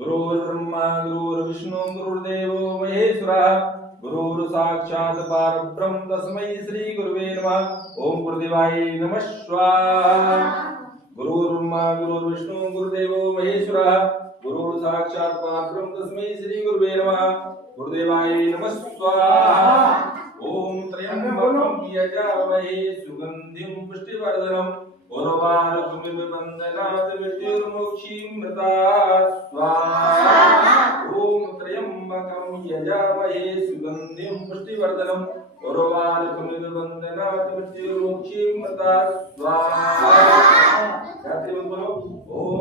गुरुर्ब्रह्मा गुरुर्विष्णु गुरुर्देवो महेश्वरः गुरुर् साक्षात् परब्रह्म तस्मै श्री गुरुवे नमः। ओम गुरुदेवाय नमः स्वाहा। गुरुर्ब्रह्मा गुरुर्विष्णु गुरुर्देवो महेश्वरः गुरुर् साक्षात् परब्रह्म तस्मै श्री गुरुवे नमः। गुरुदेवाय नमः स्वाहा। ओम त्र्यंबकं यजामहे सुगंधिं पुष्टिवर्धनम् उर्वारुकमिव बन्धनात् मृत्युर्मुक्षीमृतात् स्वाहा। ओम त्र्यंबकं यजामहे सुगंधिं पुष्टिवर्धनम् उर्वारुकमिव बन्धनात् मृत्युर्मुक्षीमृतात् स्वाहा। गाते हुए बोलो ओम